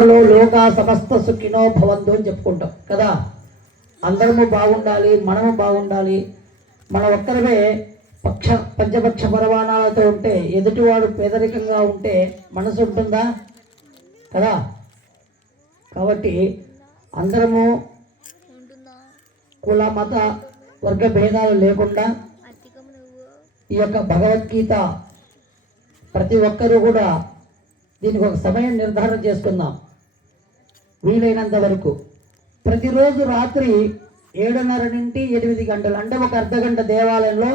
లోకా సమస్త సుఖినో భవంతు అని చెప్పుకుంటాం కదా. అందరము బాగుండాలి, మనము బాగుండాలి. మన ఒక్కరివే పంచపక్ష పరమాణాలతో ఉంటే, ఎదుటివాడు పేదరికంగా ఉంటే మనసు ఉంటుందా కదా. కాబట్టి అందరము కుల మత వర్గ భేదాలు లేకుండా ఈ యొక్క భగవద్గీత ప్రతి ఒక్కరూ కూడా దీనికి ఒక సమయం నిర్ధారణ చేసుకుందాం. వీలైనంత వరకు ప్రతిరోజు రాత్రి 7:30 నుండి 8 గంటలు, అంటే ఒక అర్ధగంట దేవాలయంలో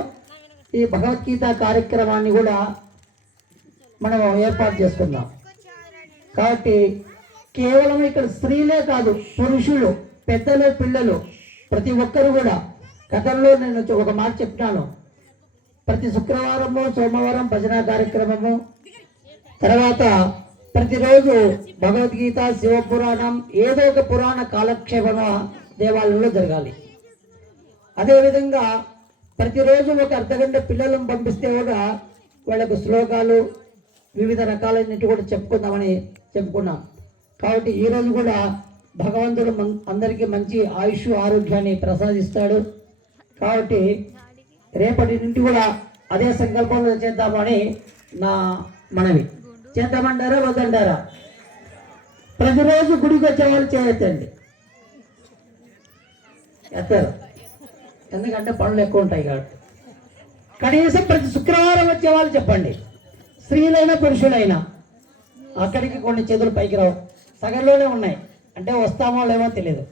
ఈ భగవద్గీత కార్యక్రమాన్ని కూడా మనం ఏర్పాటు చేసుకుందాం. కాబట్టి కేవలం ఇక్కడ స్త్రీలే కాదు, పురుషులు, పెద్దలు, పిల్లలు ప్రతి ఒక్కరు కూడా. గతంలో నేను ఒక మాట చెప్తాను, ప్రతి శుక్రవారము సోమవారం భజన కార్యక్రమము, తర్వాత ప్రతిరోజు భగవద్గీత, శివపురాణం, ఏదో ఒక పురాణ కాలక్షేపణ దేవాలయంలో జరగాలి. అదేవిధంగా ప్రతిరోజు ఒక అర్ధగంట పిల్లలను పంపిస్తే కూడా వాళ్ళకు శ్లోకాలు వివిధ రకాలన్నిటి కూడా చెప్పుకుందామని చెప్పుకున్నాం. కాబట్టి ఈరోజు కూడా భగవంతుడు అందరికీ మంచి ఆయుష్ ఆరోగ్యాన్ని ప్రసాదిస్తాడు. కాబట్టి రేపటి నుండి కూడా అదే సంకల్పంలో చేద్దామని నా మనవి. చేద్దామంటారా వద్దంటారా? ప్రతిరోజు గుడికి వచ్చేవాళ్ళు చేయొచ్చండి, ఎత్తారు, ఎందుకంటే పనులు ఎక్కువ ఉంటాయి కాబట్టి. కనీసం ప్రతి శుక్రవారం వచ్చేవాళ్ళు చెప్పండి, స్త్రీలైనా పురుషులైనా. అక్కడికి కొన్ని చేతులు పైకి రావు, సగంలోనే ఉన్నాయి, అంటే వస్తామో లేమో తెలియదు.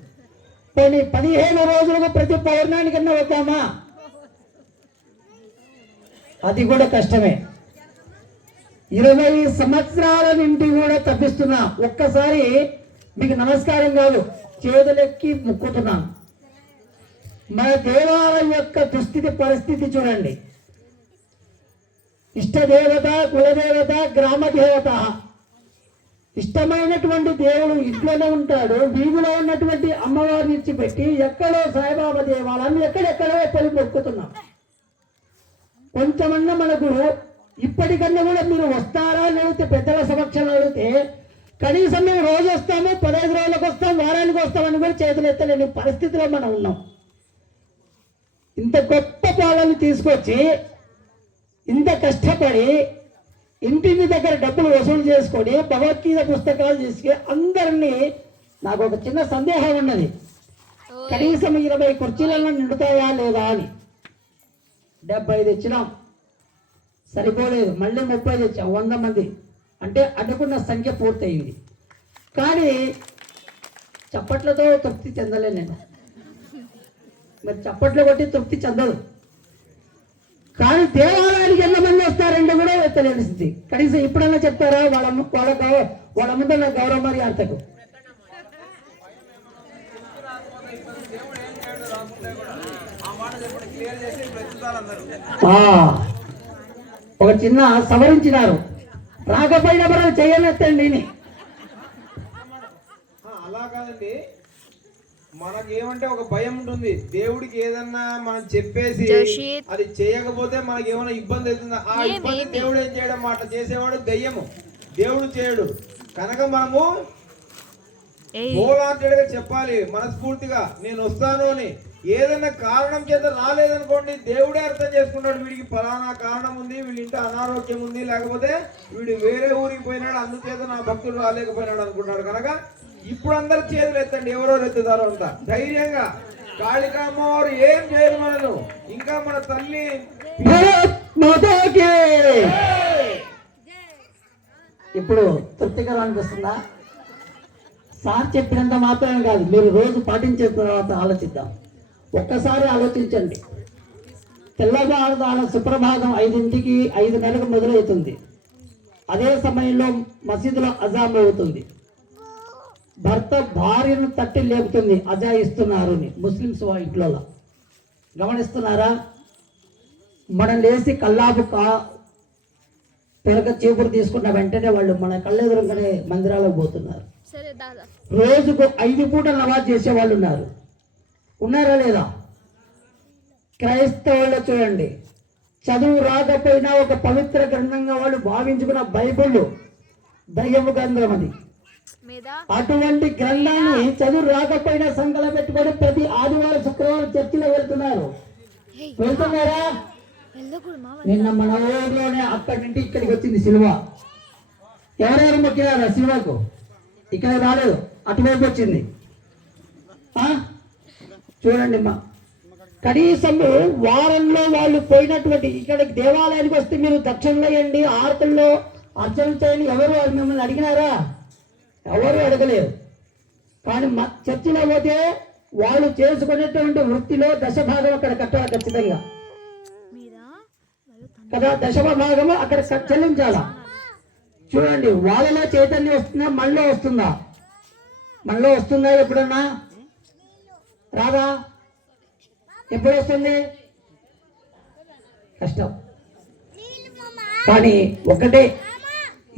కొన్ని 15 రోజులకు ప్రతి పౌర్ణానికన్నా వద్దామా? అది కూడా కష్టమే. 20 సంవత్సరాల నుండి కూడా తప్పిస్తున్నా. ఒక్కసారి మీకు నమస్కారం కాదు, చేతులెక్కి మొక్కుతున్నాను. మన దేవాలయం యొక్క దుస్థితి పరిస్థితి చూడండి. ఇష్టదేవత, కులదేవత, గ్రామ దేవత, ఇష్టమైనటువంటి దేవుడు ఇంట్లోనే ఉంటాడు. వీధిలో ఉన్నటువంటి అమ్మవారిని ఇచ్చిపెట్టి ఎక్కడో సాయిబాబా దేవాలయాన్ని ఎక్కడెక్కడో పని మొక్కుతున్నాం. కొంచెమన్నా మనకు ఇప్పటికన్నా కూడా మీరు వస్తారా లేకపోతే పెద్దల సమక్షంలో అడిగితే, కనీసం మేము రోజు వస్తాము, 15 రోజులకు వస్తాం, వారానికి వస్తామని కూడా చేతులు ఎత్తలేని పరిస్థితిలో మనం ఉన్నాం. ఇంత గొప్ప పాలన తీసుకొచ్చి ఇంత కష్టపడి ఇంటిని దగ్గర డబ్బులు వసూలు చేసుకొని భగవద్గీత పుస్తకాలు తీసుకుని అందరినీ, నాకు ఒక చిన్న సందేహం ఉన్నది, కనీసం 20 కుర్చీలలో నిండుతాయా లేదా అని. 75 తెచ్చినాం, సరిపోలేదు. మళ్ళీ 30 తెచ్చాం, 100 మంది, అంటే అనుకున్న సంఖ్య పూర్తయింది. కానీ చప్పట్లతో తృప్తి చెందలే నేను. మరి చప్పట్లు కొట్టి తృప్తి చెందదు. కానీ దేవాలయానికి ఎంతమంది వస్తారంటే కూడా తెలియని స్థితి. కనీసం ఇప్పుడన్నా చెప్తారా వాళ్ళ ముందు నా గౌరవ మర్యాదకు? ఒక చిన్న సవరించినారు, రాకపోయినా మనం చేయనెత్తండి. అలా కాదండి, మనకేమంటే ఒక భయం ఉంటుంది. దేవుడికి ఏదన్నా మనం చెప్పేసి అది చేయకపోతే మనకి ఏమైనా ఇబ్బంది అవుతుందా? ఆ ఇబ్బంది దేవుడు ఏం చేయడం మాట చేసేవాడు దెయ్యము, దేవుడు చేయడు. కనుక మనము హోలాంటెడ్గా చెప్పాలి, మనస్ఫూర్తిగా నేను వస్తాను అని. ఏదైనా కారణం చేత రాలేదనుకోండి, దేవుడే అర్థం చేసుకుంటాడు, వీడికి ఫలానా కారణం ఉంది, వీళ్ళ ఇంట అనారోగ్యం ఉంది, లేకపోతే వీడు వేరే ఊరికి పోయినాడు, అందుచేత నా భక్తుడు రాలేకపోయినాడు అనుకుంటాడు. కనుక ఇప్పుడు అందరు చేతులు ఎత్తండి, ఎవరెవరు ఎత్తుతారో అంతా ధైర్యంగా. కాళికామ్మవారు ఏం చేయరు మనను, ఇంకా మన తల్లి. ఇప్పుడు తృప్తికరం అనిపిస్తుందా? సార్ చెప్పినంత మాత్రమే కాదు, మీరు రోజు పాటించే తర్వాత ఆలోచిద్దాం. ఒక్కసారి ఆలోచించండి. తెల్లవారుదాన సుప్రభాతం 5ంటికి 5:30 మొదలవుతుంది. అదే సమయంలో మసీదులో అజాం అవుతుంది. భర్త భార్యను తట్టి లేపుతుంది, అజా ఇస్తున్నారు ముస్లిమ్స్ ఇంట్లో. గమనిస్తున్నారా? మనం లేచి కల్లాపు పెరగ చీపురు తీసుకున్న వెంటనే వాళ్ళు మన కళ్ళెదురుగానే మందిరాలకు పోతున్నారు. రోజుకు 5 పూటలు నమాజ్ చేసే వాళ్ళు ఉన్నారా లేదా? క్రైస్తవులు చూడండి, చదువు రాకపోయినా ఒక పవిత్ర గ్రంథంగా వాళ్ళు భావించుకున్న బైబిల్ దయ్యము గ్రంథం అది. అటువంటి గ్రంథాన్ని చదువు రాకపోయినా సంకల పెట్టుకొని ప్రతి ఆదివారం శుక్రవారం చర్చిలో వెళ్తున్నారా? నిన్న మన ఊరిలోనే అక్కడి నుండి ఇక్కడికి వచ్చింది సిలువ. ఎవరెవరు మొక్కినారా సిలువకు? ఇక్కడ రాలేదు, అటువైపు వచ్చింది. చూడండి మా కనీసం వారంలో వాళ్ళు పోయినటువంటి ఇక్కడికి దేవాలయానికి వస్తే మీరు దక్షిణలో వేయండి, ఆరతుల్లో అర్చన చేయండి, ఎవరు మిమ్మల్ని అడిగినారా? ఎవరు అడగలేరు. కానీ చర్చిలో పోతే వాళ్ళు చేసుకునేటువంటి వృత్తిలో దశభాగం అక్కడ కట్టాలి ఖచ్చితంగా కదా, దశమ భాగము అక్కడ చెల్లించాలా. చూడండి, వాళ్ళలో చైతన్యం వస్తుందా, మనలో వస్తుందా? మనలో వస్తుందా? ఎప్పుడన్నా రాదా? ఎప్పుడు వస్తుంది? కష్టం. కానీ ఒకటే,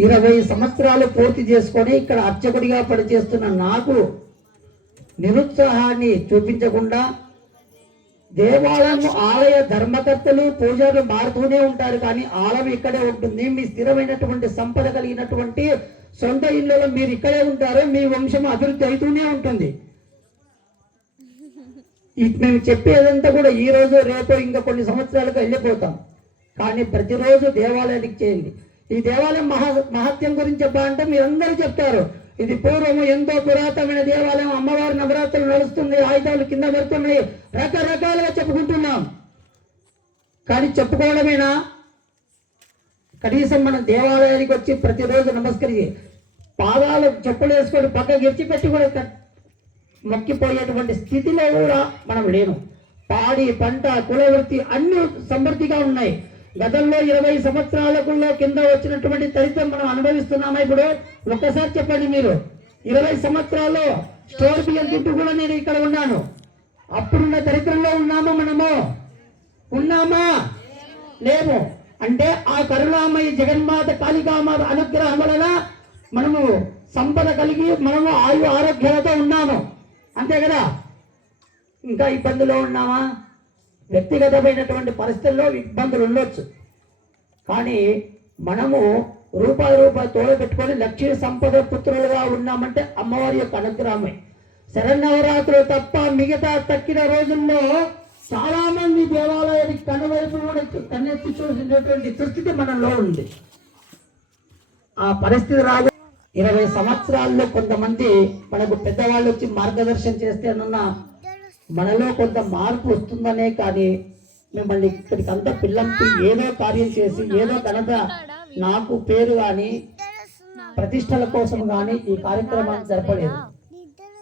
20 సంవత్సరాలు పూర్తి చేసుకొని ఇక్కడ అర్చకుడిగా పనిచేస్తున్న నాకు నిరుత్సాహాన్ని చూపించకుండా, దేవాలయం ఆలయ ధర్మకర్తలు పూజారులు మారుతూనే ఉంటారు, కానీ ఆలయం ఇక్కడే ఉంటుంది. మీ స్థిరమైనటువంటి సంపద కలిగినటువంటి సొంత ఇళ్ళలో మీరు ఇక్కడే ఉంటారు, మీ వంశం అభివృద్ధి అవుతూనే ఉంటుంది. మేము చెప్పేదంతా కూడా ఈ రోజు రేపు ఇంకా కొన్ని సంవత్సరాలుగా వెళ్ళిపోతాం. కానీ ప్రతిరోజు దేవాలయానికి చేయండి. ఈ దేవాలయం మహత్యం గురించి చెప్పాలంటే మీరందరూ చెప్తారు, ఇది పూర్వము ఎంతో పురాతనమైన దేవాలయం, అమ్మవారి నవరాత్రులు నడుస్తుంది, ఆయుధాలు కింద పడుతున్నాయి, రకరకాలుగా చెప్పుకుంటున్నాం. కానీ చెప్పుకోవడమేనా? కనీసం మనం దేవాలయానికి వచ్చి ప్రతిరోజు నమస్కరించి పాదాలు చెప్పులు వేసుకొని పక్కకు విడిచిపెట్టి కూడా మొక్కిపోయేటువంటి స్థితిలో కూడా మనం లేను. పాడి పంట కులవృత్తి అన్ని సమృద్ధిగా ఉన్నాయి. గతంలో 20 సంవత్సరాలకు కింద వచ్చినటువంటి చరిత్ర మనం అనుభవిస్తున్నామా? ఇప్పుడు ఒక్కసారి చెప్పండి మీరు, 20 సంవత్సరాల్లో స్టోర్ బియ్యం తింటూ కూడా నేను ఇక్కడ ఉన్నాను. అప్పుడున్న చరిత్రలో ఉన్నామా మనము? ఉన్నామా? లేము. అంటే ఆ కరుణామయి జగన్మాత కాళికామాత అనుగ్రహం వలన మనము సంపద కలిగి మనము ఆయు ఆరోగ్యాలతో ఉన్నాము, అంతే కదా. ఇంకా ఇబ్బందులో ఉన్నామా? వ్యక్తిగతమైనటువంటి పరిస్థితుల్లో ఇబ్బందులు ఉండొచ్చు, కానీ మనము రూపాయి తోడ పెట్టుకొని లక్ష్మీ సంపద పుత్రులుగా ఉన్నామంటే అమ్మవారి యొక్క అనుగ్రహమే. శరన్నవరాత్రులు తప్ప మిగతా తక్కిన రోజుల్లో చాలా మంది దేవాలయానికి కనువైపు కన్నెత్తి చూసినటువంటి దుస్థితి మనలో ఉంది. ఆ పరిస్థితి రాదు. 20 సంవత్సరాల్లో కొంతమంది మనకు పెద్దవాళ్ళు వచ్చి మార్గదర్శనం చేస్తేనన్నా మనలో కొంత మార్పు వస్తుందనే, కానీ మిమ్మల్ని ఇక్కడికి అంతా పిల్లంపి ఏదో కార్యం చేసి ఏదో ఘనత నాకు పేరు కానీ ప్రతిష్టల కోసం కానీ ఈ కార్యక్రమాన్ని జరపలేదు.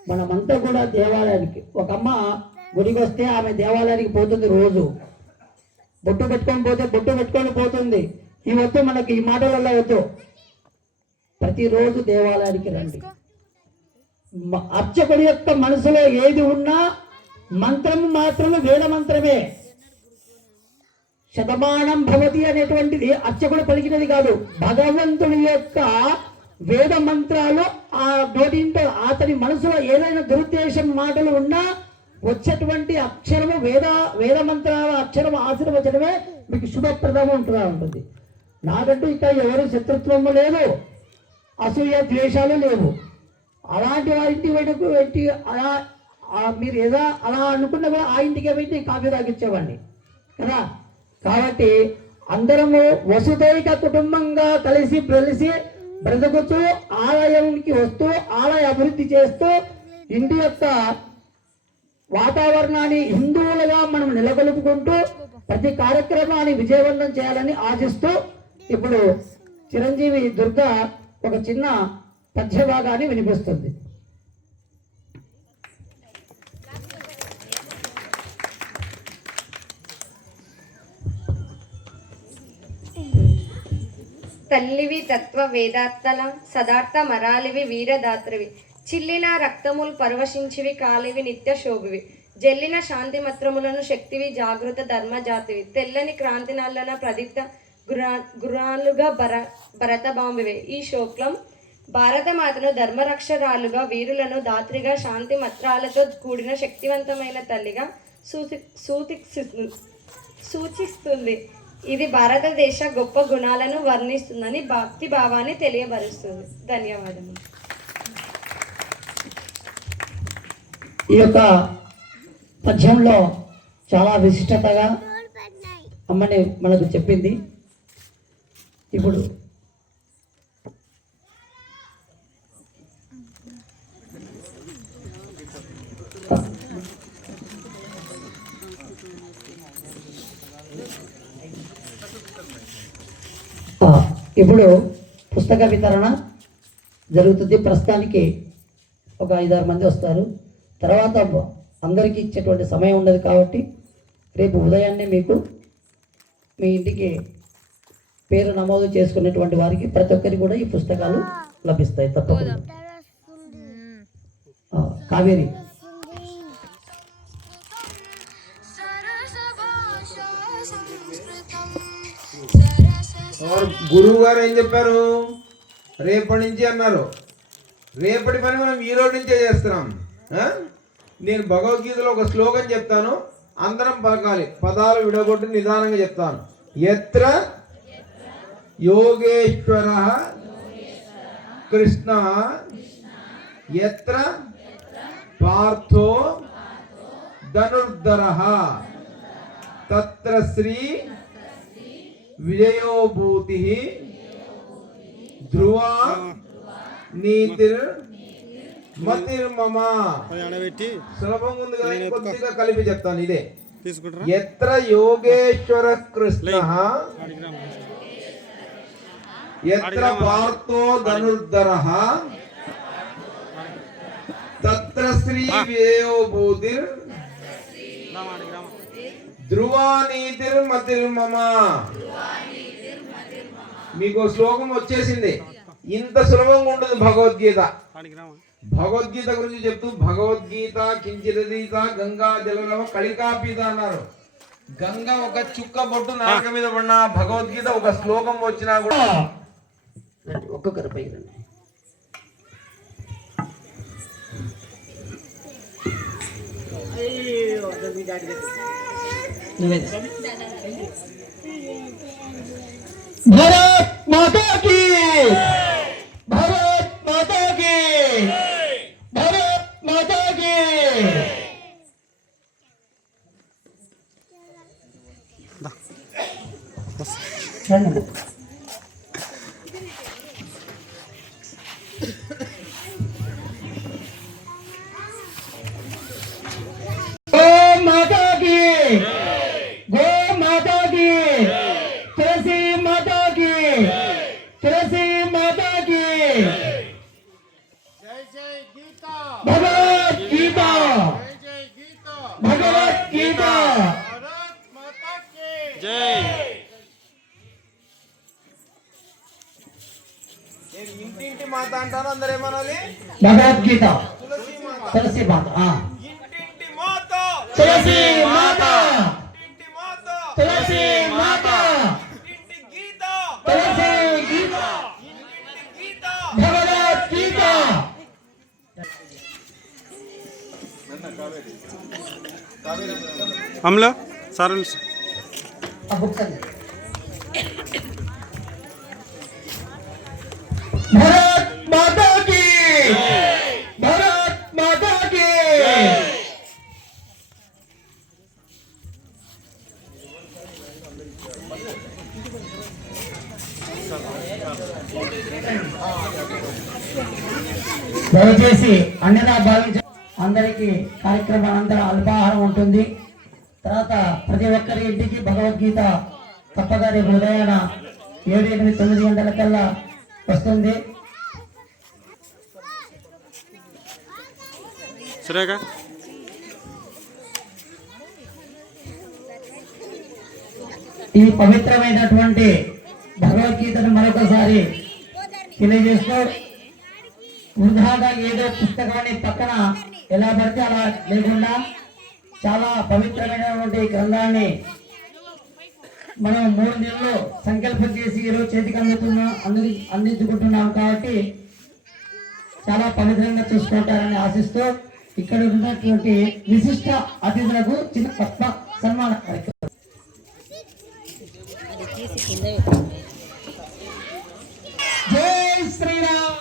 మనమంతా కూడా దేవాలయానికి, ఒక అమ్మ గుడికి వస్తే ఆమె దేవాలయానికి పోతుంది, రోజు బొట్టు పెట్టుకొని పోతే బొట్టు పెట్టుకొని పోతుంది. ఈ వద్దు మనకి ఈ మాటలలో వద్దు, ప్రతిరోజు దేవాలయానికి రండి. అర్చకుడి యొక్క మనసులో ఏది ఉన్నా మంత్రము మాత్రమే వేద మంత్రమే. శతమానం భవతి అనేటువంటిది అర్చకుడు పలికినది కాదు, భగవంతుడి యొక్క వేద మంత్రాలు ఆ నోటింటో అతని మనసులో ఏదైనా దురుద్దేశం మాటలు ఉన్నా వచ్చేటువంటి అక్షరము వేద మంత్రాల అక్షరం ఆశీర్వచనమే మీకు శుభప్రదం ఉంటుంది. నాకంటూ ఇక్కడ ఎవరు శత్రుత్వము లేదు, అసూయ ద్వేషాలు లేవు. అలాంటి వారింటి వెంటి అలా మీరు ఏదో అలా అనుకున్నా కూడా ఆ ఇంటికి ఏమైతే కాఫీ తాగిచ్చేవాడిని కదా. కాబట్టి అందరము వసుదైక కుటుంబంగా కలిసి బ్రతుకుతూ ఆలయానికి వస్తూ ఆలయ అభివృద్ధి చేస్తూ ఇంటి యొక్క వాతావరణాన్ని హిందువులుగా మనం నెలకొల్పుకుంటూ ప్రతి కార్యక్రమాన్ని విజయవంతం చేయాలని ఆశిస్తూ ఇప్పుడు చిరంజీవి దుర్గా ఒక చిన్న పద్యభాగాన్ని వినిపిస్తుంది. తల్లివి తత్వ వేదాత్తల సదార్థ మరాలివి వీరదాత్రవి చిల్లిన రక్తములు పరవశించివి కాలివి నిత్య శోభివి జల్లిన శాంతి మత్రములను శక్తివి జాగృత ధర్మ జాతివి తెల్లని క్రాంతి నల్లన ప్రదీప్త గురాలుగా భరత బాంబివే. ఈ శ్లోకం భారత మాతను ధర్మరక్షరాలుగా వీరులను దాత్రిగా శాంతి మత్రాలతో కూడిన శక్తివంతమైన తల్లిగా సూచిస్తుంది. ఇది భారతదేశ గొప్ప గుణాలను వర్ణిస్తుందని భక్తి భావాన్ని తెలియబరుస్తుంది. ధన్యవాదములు. ఈ యొక్క పద్యంలో చాలా విశిష్టతగా అమ్మని మనకు చెప్పింది. ఇప్పుడు ఇప్పుడు పుస్తక వితరణ జరుగుతుంది. ప్రస్తుతానికి ఒక 5-6 మంది వస్తారు. తర్వాత అందరికీ ఇచ్చేటువంటి సమయం ఉండదు కాబట్టి రేపు ఉదయాన్నే మీకు మీ ఇంటికి పేరు నమోదు చేసుకున్నటువంటి వారికి ప్రతి ఒక్కరికి కూడా ఈ పుస్తకాలు లభిస్తాయి తప్పకుండా. కావేరి గురువు గారు ఏం చెప్పారు? రేపటి నుంచి అన్నారు. రేపటి పని మనం ఈ రోజు నుంచే చేస్తున్నాం. నేను భగవద్గీతలో ఒక శ్లోకం చెప్తాను, అందరం పలకాలి. పదాలు విడగొట్టి నిదానంగా చెప్తాను. యత్ర యోగేశ్వర కృష్ణ యత్ర పార్థో ధనుర్ధర తత్ర శ్రీ విజయోభూతి ధ్రువా నీతిర్ మతిర్మమ. సులభంగా ఉంది కదా, కొద్దిగా కలిపి చెప్తాను. ఇదే యత్ర యోగేశ్వర కృష్ణ యత్ర పార్థో ధనుర్ధర తత్ర శ్రీ విజయోభూతిర్ ధ్రువా నీతిర్ మతిర్మమ. మీకు శ్లోకం వచ్చేసింది. ఇంత సులభంగా ఉంటుంది భగవద్గీత. భగవద్గీత గురించి చెప్తూ భగవద్గీత కించిదీత గంగా జలరవ కళికాపీత అన్నారు. గంగ ఒక చుక్క బొట్టు నాలుక మీద పడినా, భగవద్గీత ఒక శ్లోకం వచ్చినా కూడా ఒక్కొక్కరి పై भारत माता की, भारत माता की, भारत माता की. गो माता की, गो माता की, तुलसी माता की, तुलसी माता की. जय जय गीता, भगवत गीता, जय जय गीता, भगवत गीता. भारत माता की जय. ఇంటింటి మాత అంటారు. అందరూ ఏమనాలి? भगवत गीता, తులసి మాత, तुलसी माता. हाँ, ఇంటింటి మాత, तुलसी माता, ఇంటింటి మాత, तुलसी माता, ఇంటింటి గీత, तुलसी गीता, ఇంటింటి గీత. भगवत गीता. అమలా సార్ अब बुक कर. भारत माता की, भारत माता की. దయచేసి అన్నదా భావించ అందరికీ కార్యక్రమం అంతా అల్పాహారం ఉంటుంది. తర్వాత ప్రతి ఒక్కరి ఇంటికి భగవద్గీత తప్పగా రేపు ఉదయాన 7, 8, 9 గంటలకల్లా వస్తుంది. సరేగా ఈ పవిత్రమైనటువంటి భగవద్గీతను మరొకసారి తెలియజేస్తూ, వృధాగా ఏదో పుస్తకాన్ని పక్కన ఎలా పడితే అలా లేకుండా చాలా పవిత్రమైనటువంటి గ్రంథాన్ని మనం 3 నెలలు సంకల్పం చేసి ఈరోజు చేతికి అందించుకుంటున్నాం కాబట్టి చాలా పవిత్రంగా చూసుకుంటారని ఆశిస్తూ ఇక్కడ ఉన్నటువంటి విశిష్ట అతిథులకు చిన్న తప్ప సన్మాన కార్యక్రమం. జై శ్రీరామ్.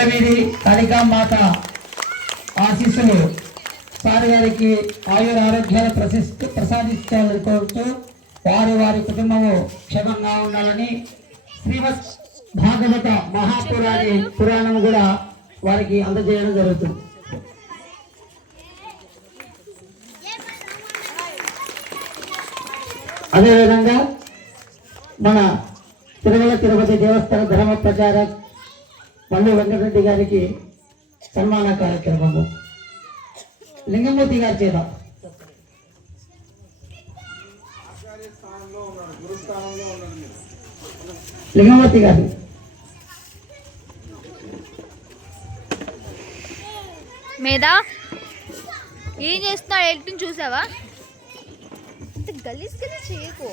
గొల్లవీధి కాళికామాత ఆశీస్సులు సార్ గారికి ఆయుర ఆరోగ్యాలు ప్రసాదించాలని కోరుతూ వారి వారి కుటుంబము క్షేమంగా ఉండాలని శ్రీమద్ భాగవత పురాణం కూడా వారికి అందజేయడం జరుగుతుంది. అదేవిధంగా మన తిరుపతి దేవస్థాన ధర్మ ప్రచారక్ మల్లు వెంకటరెడ్డి గారికి సన్మాన కార్యక్రమము లింగమూర్తి గారి చేత లింగమూర్తి గారి మేదా ఏం చేస్తున్నాడు ఎల్టిని చూసావా గలీజ్ గలీజ్ చేయకు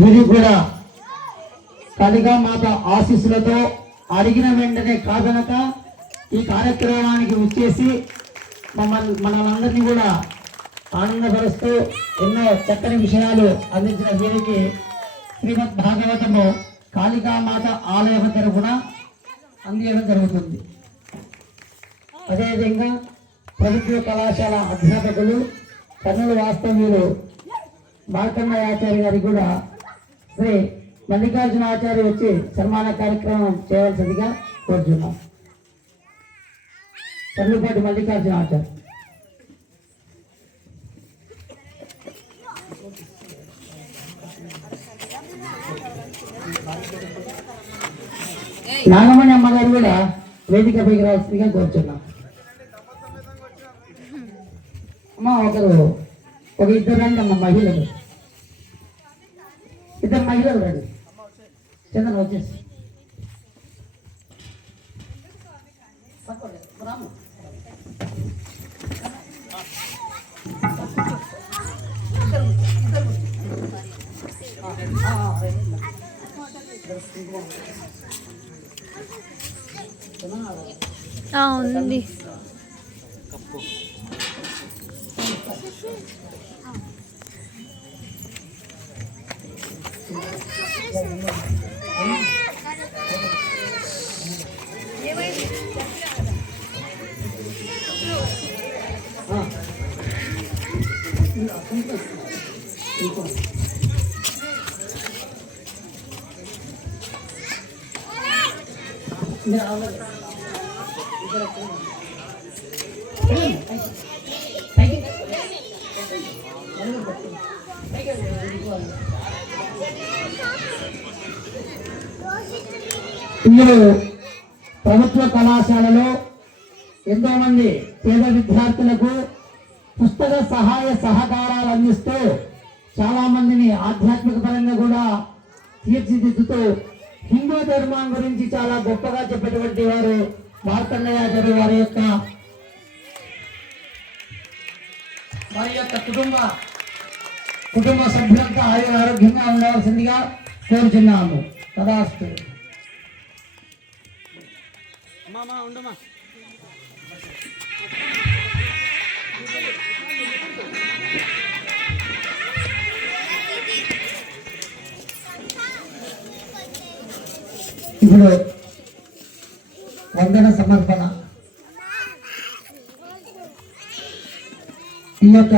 వీరి కూడా కాళికామాత ఆశీస్సులతో అడిగిన వెంటనే కాదనక ఈ కార్యక్రమానికి వచ్చేసి మనందరినీ కూడా ఆనందపరుస్తూ ఎన్నో చక్కని విషయాలు అందించిన వీరికి శ్రీమద్ భాగవతము కాళికామాత ఆలయం తరపున అందించడం జరుగుతుంది. అదేవిధంగా ప్రభుత్వ కళాశాల అధ్యాపకులు కర్నూలు వాస్తవ్యులు మార్కండయాచార్య గారికి కూడా శ్రీ మల్లికార్జున ఆచార్య వచ్చి సన్మాన కార్యక్రమం చేయవలసిందిగా కోరుచున్నాం. కర్నూలుపాటి మల్లికార్జున ఆచార్య నాగమణి అమ్మగారు కూడా వేదికపైకి రావాల్సిందిగా కోరుచున్నాం. అమ్మ ఒక ఇద్దరు రండి అమ్మ, మహిళలు ఇద్దరు మహిళలు రండి. చందన వచ్చేసి ఉంది ఇందులో ప్రభుత్వ కళాశాలలో ఎంతో మంది పేద విద్యార్థులకు పుస్తక సహాయ సహకారాలు అందిస్తూ చాలా మందిని ఆధ్యాత్మిక పరంగా కూడా తీర్చిదిద్దుతూ హిందూ ధర్మం గురించి చాలా గొప్పగా చెప్పేటువంటి వారు మార్కండయాచార్య వారి యొక్క కుటుంబ సభ్యులంతా ఆరోగ్యంగా ఉండవలసిందిగా కోరుచున్నాము. తదాస్తు. ఇప్పుడు వందన సమర్పణ ఈ యొక్క